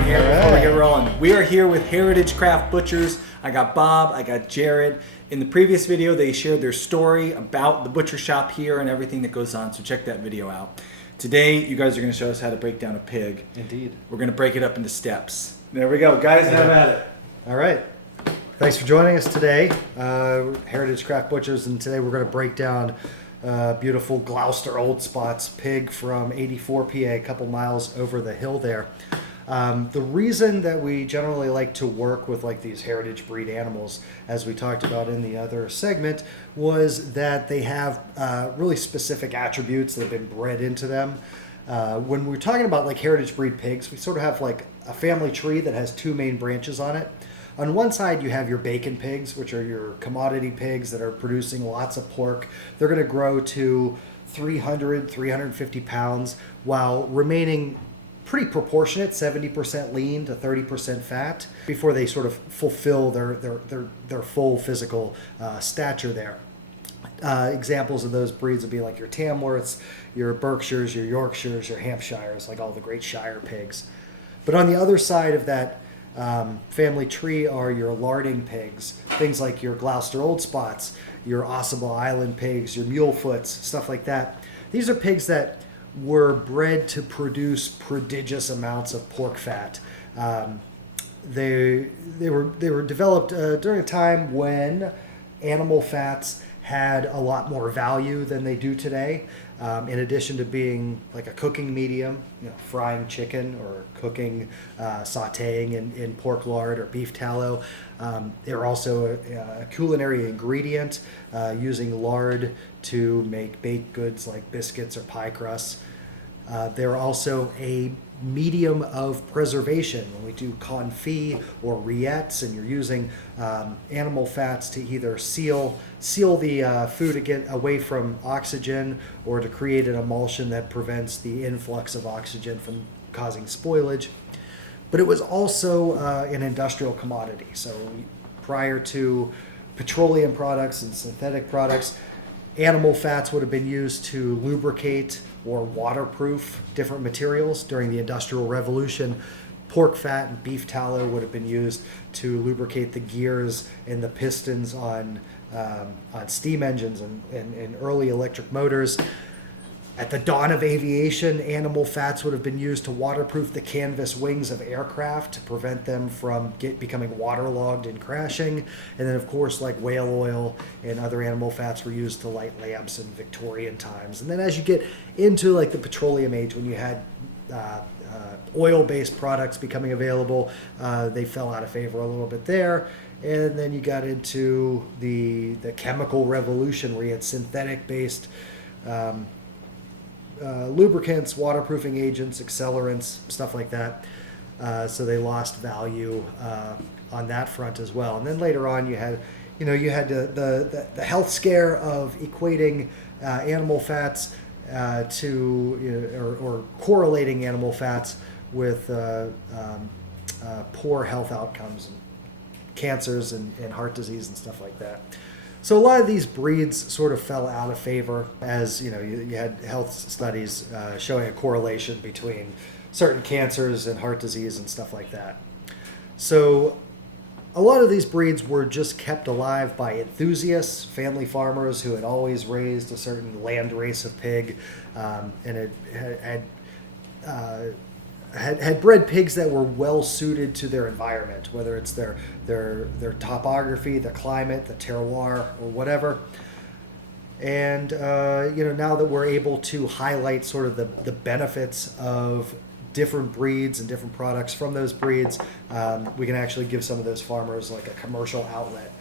start here before we get rolling. We are here with Heritage Craft Butchers. I got Bob, I got Jared. In the previous video, they shared their story about the butcher shop here and everything that goes on, so check that video out. Today, you guys are going to show us how to break down a pig. Indeed. We're going to break it up into steps. There we go. Guys, have at it. All right. Thanks for joining us today, Heritage Craft Butchers, and today we're going to break down beautiful Gloucester Old Spots pig from 84 PA, a couple miles over the hill there. The reason that we generally like to work with like these heritage breed animals, as we talked about in the other segment, was that they have really specific attributes that have been bred into them. When we're talking about like heritage breed pigs, we sort of have like a family tree that has two main branches on it. On one side, you have your bacon pigs, which are your commodity pigs that are producing lots of pork. They're going to grow to 300, 350 pounds while remaining pretty proportionate, 70% lean to 30% fat, before they sort of fulfill their full physical stature there. Examples of those breeds would be like your Tamworths, your Berkshires, your Yorkshires, your Hampshires, like all the great Shire pigs. But on the other side of that family tree are your larding pigs, things like your Gloucester Old Spots, your Ossabaw Island pigs, your Mulefoots, stuff like that. These are pigs that were bred to produce prodigious amounts of pork fat. They were developed during a time when animal fats had a lot more value than they do today. In addition to being like a cooking medium, frying chicken or cooking, sautéing in pork lard or beef tallow. They're also a culinary ingredient, using lard to make baked goods like biscuits or pie crusts. They're also a medium of preservation when we do confit or rillettes, and you're using animal fats to either seal the food to get away from oxygen or to create an emulsion that prevents the influx of oxygen from causing spoilage. But it was also an industrial commodity. So prior to petroleum products and synthetic products, animal fats would have been used to lubricate or waterproof different materials. During the Industrial Revolution, pork fat and beef tallow would have been used to lubricate the gears and the pistons on steam engines and early electric motors. At the dawn of aviation, animal fats would have been used to waterproof the canvas wings of aircraft to prevent them from becoming waterlogged and crashing. And then, of course, like whale oil and other animal fats were used to light lamps in Victorian times. And then as you get into like the petroleum age, when you had oil-based products becoming available, they fell out of favor a little bit there. And then you got into the chemical revolution, where you had synthetic-based lubricants, waterproofing agents, accelerants, stuff like that. So they lost value on that front as well. And then later on, you had the health scare of equating animal fats or correlating animal fats with poor health outcomes, and cancers and heart disease and stuff like that. So a lot of these breeds sort of fell out of favor, as you had health studies showing a correlation between certain cancers and heart disease and stuff like that. So a lot of these breeds were just kept alive by enthusiasts, family farmers who had always raised a certain land race of pig, and had bred pigs that were well suited to their environment, whether it's their topography, the climate, the terroir, or whatever. And now that we're able to highlight sort of the benefits of different breeds and different products from those breeds, we can actually give some of those farmers like a commercial outlet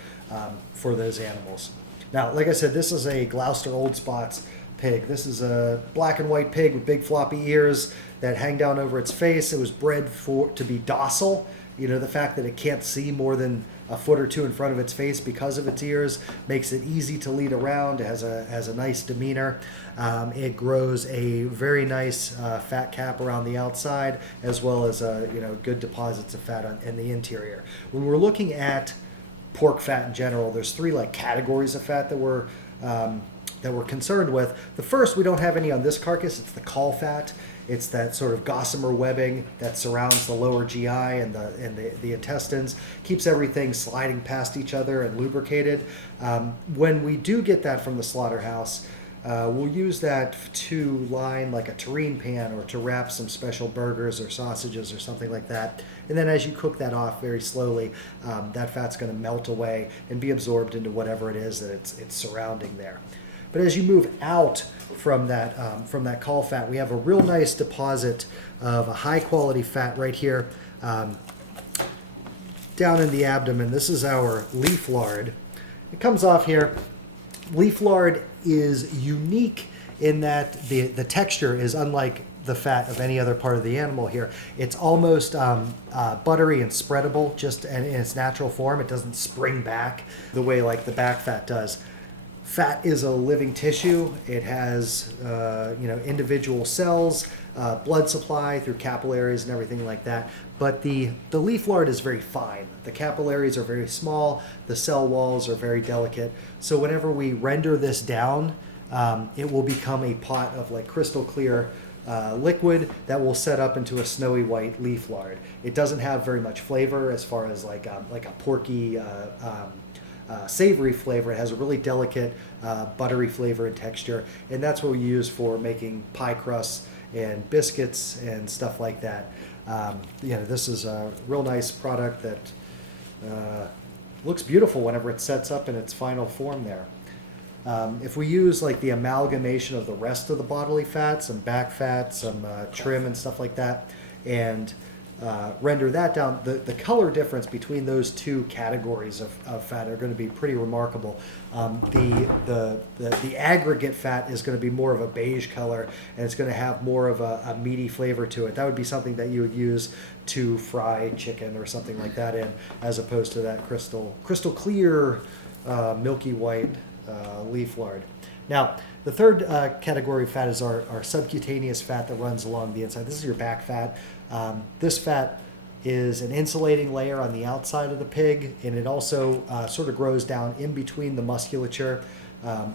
for those animals. Now, like I said, this is a Gloucester Old Spots pig. This is a black and white pig with big floppy ears that hang down over its face. It was bred to be docile. The fact that it can't see more than a foot or two in front of its face because of its ears makes it easy to lead around. It has a nice demeanor. It grows a very nice fat cap around the outside, as well as good deposits of fat in the interior. When we're looking at pork fat in general, there's three like categories of fat that we're concerned with. The first, we don't have any on this carcass. It's the caul fat. It's that sort of gossamer webbing that surrounds the lower GI and the intestines, keeps everything sliding past each other and lubricated. When we do get that from the slaughterhouse, we'll use that to line like a terrine pan or to wrap some special burgers or sausages or something like that. And then as you cook that off very slowly, that fat's going to melt away and be absorbed into whatever it is that it's surrounding there. But as you move out from that caul fat, we have a real nice deposit of a high quality fat right here down in the abdomen. This is our leaf lard. It comes off here. Leaf lard is unique in that the texture is unlike the fat of any other part of the animal here. It's almost buttery and spreadable just in its natural form. It doesn't spring back the way like the back fat does. Fat is a living tissue. It has individual cells, blood supply through capillaries and everything like that. But the leaf lard is very fine. The capillaries are very small. The cell walls are very delicate. So whenever we render this down, it will become a pot of like crystal clear liquid that will set up into a snowy white leaf lard. It doesn't have very much flavor as far as like a porky savory flavor. It has a really delicate buttery flavor and texture, and that's what we use for making pie crusts and biscuits and stuff like that. This is a real nice product that looks beautiful whenever it sets up in its final form there. If we use like the amalgamation of the rest of the bodily fat, some back fat, some trim and stuff like that, and render that down, the color difference between those two categories of fat are going to be pretty remarkable. The aggregate fat is going to be more of a beige color, and it's going to have more of a meaty flavor to it. That would be something that you would use to fry chicken or something like that in, as opposed to that crystal clear, milky white leaf lard. Now, the third category of fat is our subcutaneous fat that runs along the inside. This is your back fat. This fat is an insulating layer on the outside of the pig, and it also sort of grows down in between the musculature,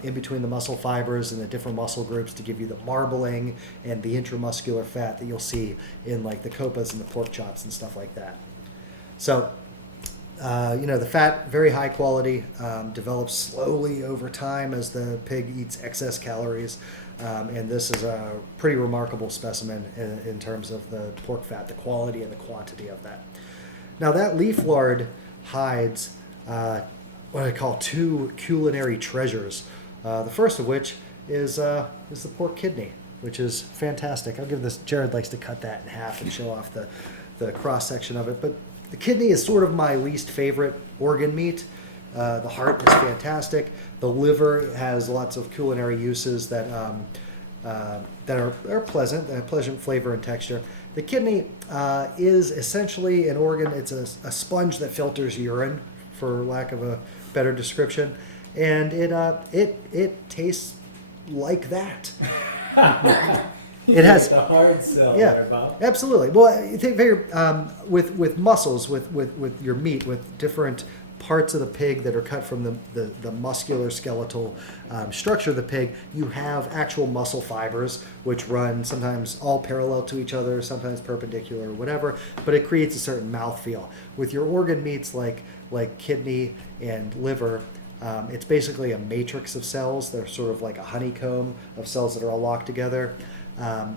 in between the muscle fibers and the different muscle groups to give you the marbling and the intramuscular fat that you'll see in like the copas and the pork chops and stuff like that. So the fat, very high quality, develops slowly over time as the pig eats excess calories. And this is a pretty remarkable specimen in terms of the pork fat, the quality and the quantity of that. Now that leaf lard hides what I call two culinary treasures. The first of which is the pork kidney, which is fantastic. I'll give this, Jared likes to cut that in half and show off the cross section of it. But the kidney is sort of my least favorite organ meat. The heart is fantastic. The liver has lots of culinary uses that are pleasant, a pleasant flavor and texture. The kidney is essentially an organ. It's a sponge that filters urine, for lack of a better description, and it tastes like that. It has the hard sell. Yeah, there, Bob. absolutely. Well, I think with muscles, with your meat, with different parts of the pig that are cut from the muscular skeletal structure of the pig, you have actual muscle fibers which run sometimes all parallel to each other, sometimes perpendicular or whatever, but it creates a certain mouthfeel. With your organ meats like kidney and liver, it's basically a matrix of cells. They're sort of like a honeycomb of cells that are all locked together.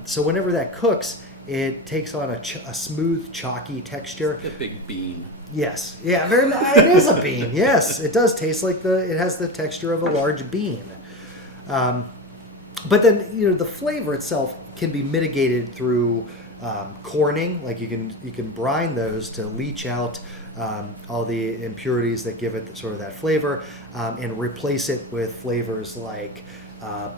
So whenever that cooks, it takes on a smooth, chalky texture. A big bean. Yes. Yeah, it is a bean. Yes, it does taste like it has the texture of a large bean. But then, the flavor itself can be mitigated through corning. Like you can brine those to leach out all the impurities that give it sort of that flavor, and replace it with flavors like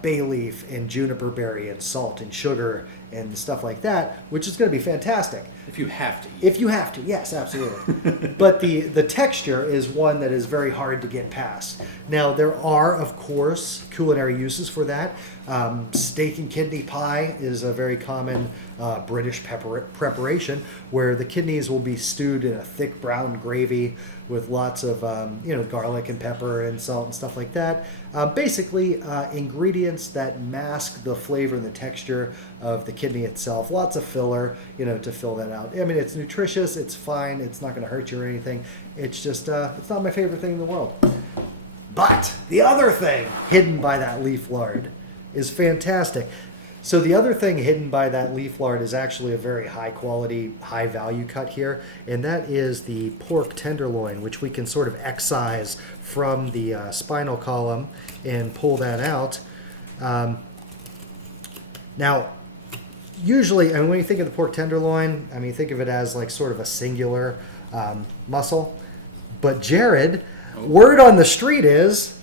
bay leaf and juniper berry and salt and sugar and stuff like that, which is going to be fantastic. If you have to eat. If you have to, yes, absolutely. But the texture is one that is very hard to get past. Now, there are, of course, culinary uses for that. Steak and kidney pie is a very common British preparation where the kidneys will be stewed in a thick brown gravy with lots of garlic and pepper and salt and stuff like that. Basically, ingredients that mask the flavor and the texture of the kidney itself. Lots of filler, to fill that out. I mean, it's nutritious, it's fine, it's not going to hurt you or anything. It's just, it's not my favorite thing in the world. But the other thing hidden by that leaf lard is fantastic. So the other thing hidden by that leaf lard is actually a very high quality, high value cut here, and that is the pork tenderloin, which we can sort of excise from the spinal column and pull that out. Now, usually, when you think of the pork tenderloin, think of it as like sort of a singular muscle. But Jared, word on the street is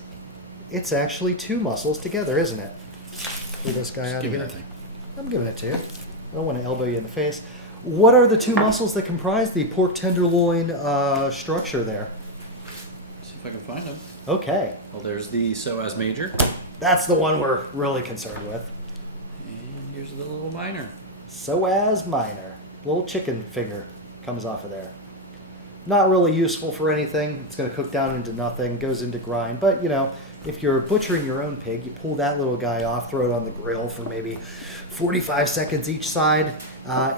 it's actually two muscles together, isn't it? Pull this guy out of here. I'm giving it to you. I don't want to elbow you in the face. What are the two muscles that comprise the pork tenderloin structure there? See if I can find them. Okay. Well, there's the psoas major. That's the one we're really concerned with. And here's the little minor. Psoas minor. Little chicken finger comes off of there. Not really useful for anything. It's going to cook down into nothing, goes into grind. But, if you're butchering your own pig, you pull that little guy off, throw it on the grill for maybe 45 seconds each side.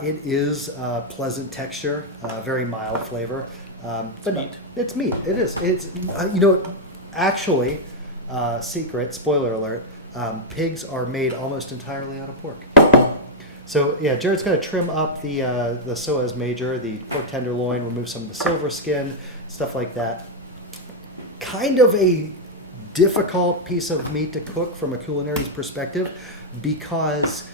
It is pleasant texture, very mild flavor. But meat. It's meat. It is. It's, actually, secret, spoiler alert, pigs are made almost entirely out of pork. So yeah, Jared's going to trim up the psoas major, the pork tenderloin, remove some of the silver skin, stuff like that. Kind of a difficult piece of meat to cook from a culinary perspective because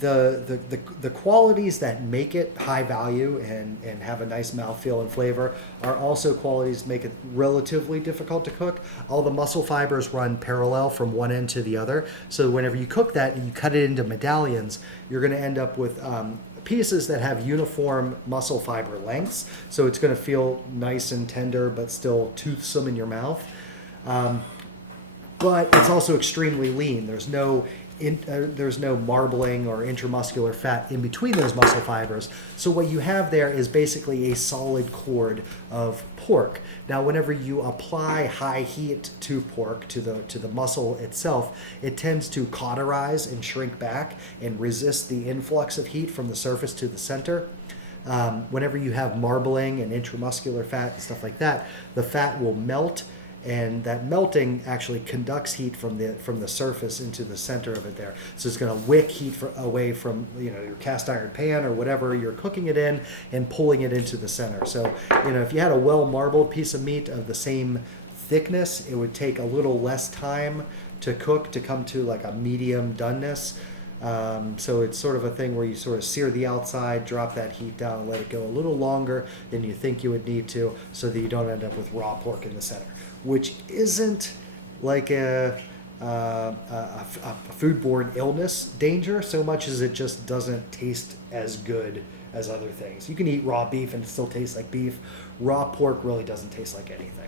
the qualities that make it high value and have a nice mouthfeel and flavor are also qualities that make it relatively difficult to cook. All the muscle fibers run parallel from one end to the other. So whenever you cook that and you cut it into medallions, you're going to end up with pieces that have uniform muscle fiber lengths. So it's going to feel nice and tender but still toothsome in your mouth. But it's also extremely lean. There's no marbling or intramuscular fat in between those muscle fibers. So what you have there is basically a solid cord of pork. Now, whenever you apply high heat to pork, to the muscle itself, it tends to cauterize and shrink back and resist the influx of heat from the surface to the center. Whenever you have marbling and intramuscular fat and stuff like that, the fat will melt. And that melting actually conducts heat from the surface into the center of it there. So it's going to wick heat away from your cast iron pan or whatever you're cooking it in and pulling it into the center. So if you had a well marbled piece of meat of the same thickness, it would take a little less time to cook to come to like a medium doneness. So it's sort of a thing where you sort of sear the outside, drop that heat down, and let it go a little longer than you think you would need to, so that you don't end up with raw pork in the center, which isn't like a foodborne illness danger so much as it just doesn't taste as good as other things. You can eat raw beef and it still tastes like beef. Raw pork really doesn't taste like anything.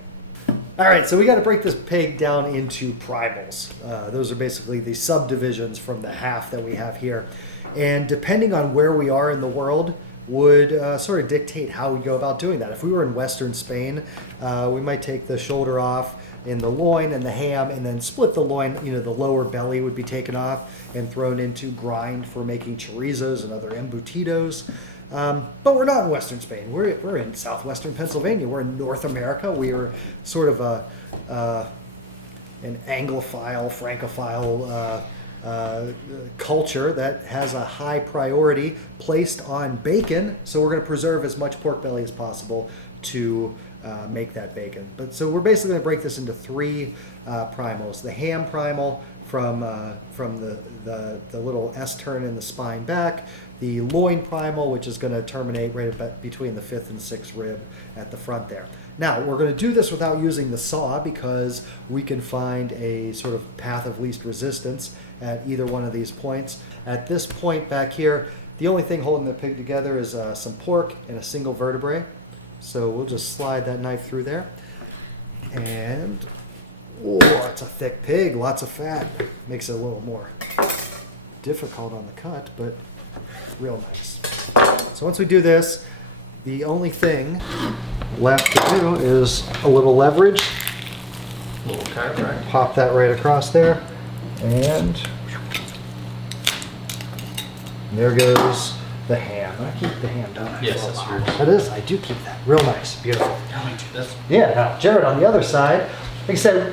All right, so we got to break this pig down into primals. Those are basically the subdivisions from the half that we have here. And depending on where we are in the world would sort of dictate how we go about doing that. If we were in Western Spain, we might take the shoulder off and the loin and the ham and then split the loin. The lower belly would be taken off and thrown into grind for making chorizos and other embutidos. But we're not in Western Spain. We're in southwestern Pennsylvania. We're in North America. We are sort of an Anglophile, Francophile culture that has a high priority placed on bacon. So we're going to preserve as much pork belly as possible to make that bacon. But so we're basically going to break this into three primals. The ham primal from the little S-turn in the spine back. The loin primal, which is going to terminate right about between the 5th and 6th rib at the front there. Now, we're going to do this without using the saw because we can find a sort of path of least resistance at either one of these points. At this point back here, The only thing holding the pig together is some pork and a single vertebrae. So we'll just slide that knife through there. And, oh, it's a thick pig, lots of fat. Makes it a little more difficult on the cut, but real nice. So once we do this, the only thing left to do is a little leverage. A little chiropractic. Pop that right across there. And there goes the ham. I keep the ham, don't I? Yes, that's yours. That is, I do keep that. Real nice, beautiful. That's Yeah, now Jared on the other side, like I said,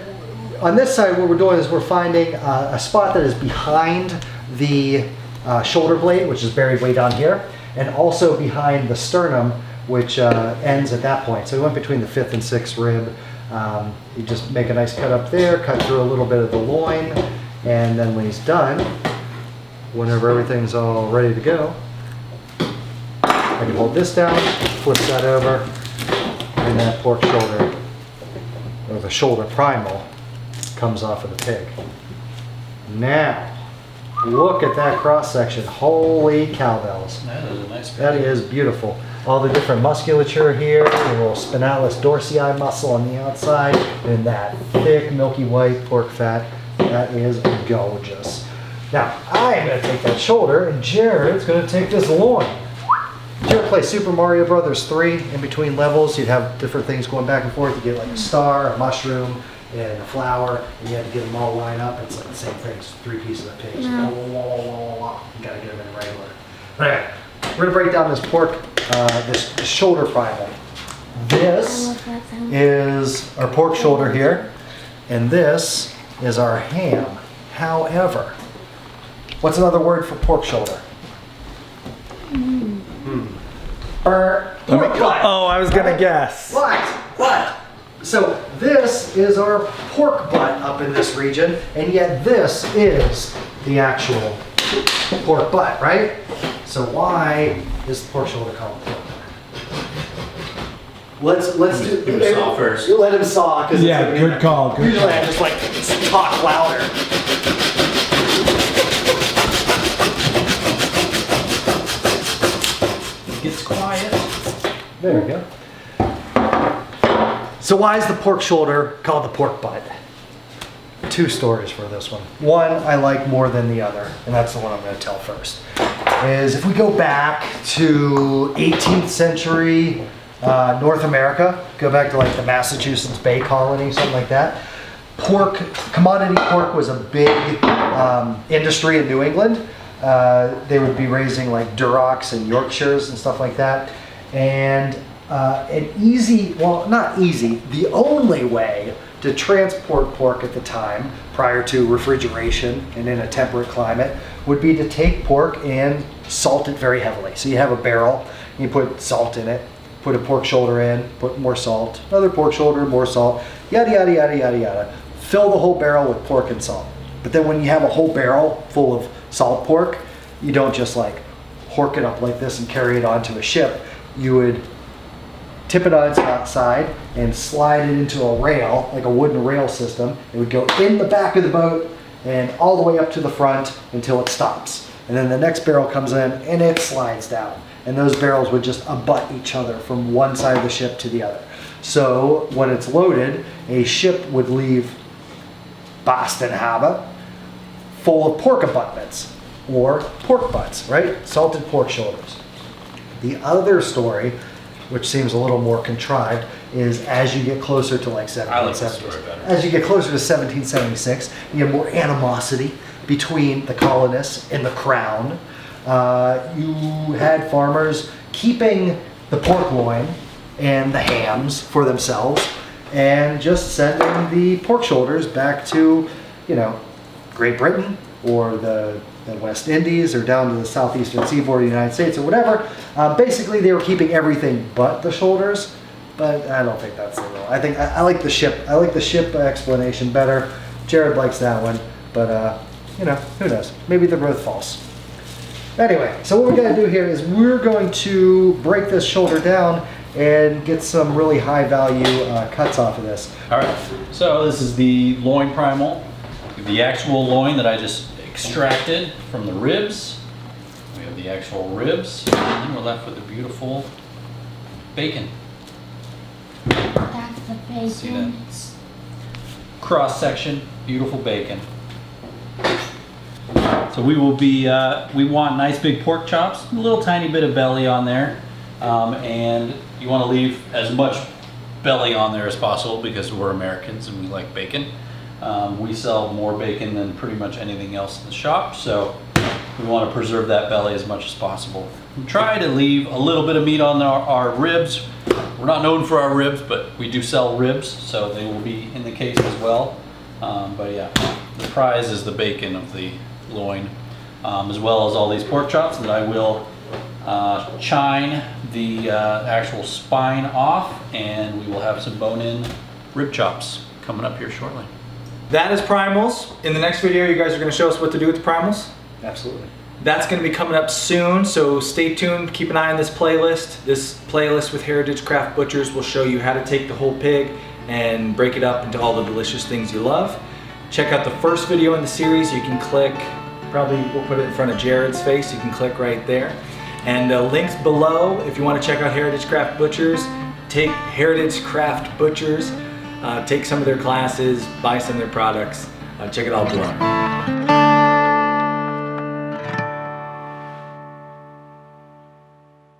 on this side what we're doing is we're finding a spot that is behind the shoulder blade, which is buried way down here, and also behind the sternum, which ends at that point. So we went between the 5th and 6th rib. You just make a nice cut up there, cut through a little bit of the loin, and then when he's done, whenever everything's all ready to go, I can hold this down, flip that over, and that pork shoulder, or the shoulder primal, comes off of the pig. Now, look at that cross section. Holy cowbells. That is a nice pig. That is beautiful. All the different musculature here, the little spinalis dorsii muscle on the outside, and that thick milky white pork fat. That is gorgeous. Now, I am going to take that shoulder, and Jared's going to take this loin. Did you ever play Super Mario Brothers 3? In between levels, you'd have different things going back and forth. You get like a star, a mushroom, and a flower, and you had to get them all lined up. It's like the same thing. It's 3 pieces of pig. You gotta get them in the right order. Okay, we're gonna break down this pork, this shoulder primal. This is our pork shoulder here, and this is our ham. However, what's another word for pork shoulder? Pork butt. Oh, I was gonna guess. What? So this is our pork butt up in this region, and yet this is the actual pork butt, right? So why is the pork shoulder called pork butt? Let's do Give him saw first. Let him saw, because Yeah, good call. Good usually call. I just like talk louder. Gets quiet. There we go. So why is the pork shoulder called the pork butt? 2 stories for this one. One I like more than the other, and that's the one I'm going to tell first. Is if we go back to 18th century North America, go back to like the Massachusetts Bay Colony, something like that. Commodity pork was a big industry in New England. They would be raising like Durocs and Yorkshires and stuff like that. And an easy, well, not easy, the only way to transport pork at the time, prior to refrigeration and in a temperate climate, would be to take pork and salt it very heavily. So you have a barrel, you put salt in it, put a pork shoulder in, put more salt, another pork shoulder, more salt, yada, yada, yada, yada, yada. Fill the whole barrel with pork and salt. But then when you have a whole barrel full of salt pork, you don't just like hork it up like this and carry it onto a ship. You would tip it on its outside and slide it into a rail, like a wooden rail system. It would go in the back of the boat and all the way up to the front until it stops. And then the next barrel comes in and it slides down. And those barrels would just abut each other from one side of the ship to the other. So when it's loaded, a ship would leave Boston Harbor full of pork abutments, or pork butts, right? Salted pork shoulders. The other story, which seems a little more contrived, is as you get closer to like 1776. As you get closer to 1776, you have more animosity between the colonists and the crown. You had farmers keeping the pork loin and the hams for themselves, and just sending the pork shoulders back to, you know, Great Britain or the West Indies or down to the southeastern seaboard of the United States or whatever. Basically, they were keeping everything but the shoulders, but I don't think that's the rule. I think I like the ship. I like the ship explanation better. Jared likes that one, but you know, who knows? Maybe they're both false. Anyway, so what we're going to do here is we're going to break this shoulder down and get some really high value cuts off of this. All right, so this is the loin primal, the actual loin that I just extracted from the ribs. We have the the actual ribs, and then we're left with the beautiful bacon. That's the bacon. See that cross section, beautiful bacon. So we will be, we want nice big pork chops, a little tiny bit of belly on there, and you want to leave as much belly on there as possible because we're Americans and we like bacon. We sell more bacon than pretty much anything else in the shop, so we want to preserve that belly as much as possible. We try to leave a little bit of meat on our ribs. We're not known for our ribs, but we do sell ribs, so they will be in the case as well. But yeah, the prize is the bacon of the loin, as well as all these pork chops that I will chine the actual spine off, and we will have some bone-in rib chops coming up here shortly. That is primals. In the next video, you guys are going to show us what to do with the primals. Absolutely. That's going to be coming up soon, so stay tuned. Keep an eye on this playlist. This playlist with Heritage Craft Butchers will show you how to take the whole pig and break it up into all the delicious things you love. Check out the first video in the series. You can click, probably we'll put it in front of Jared's face. You can click right there. And links below if you want to check out Heritage Craft Butchers. Take Heritage Craft Butchers, take some of their classes, buy some of their products. Check it all below.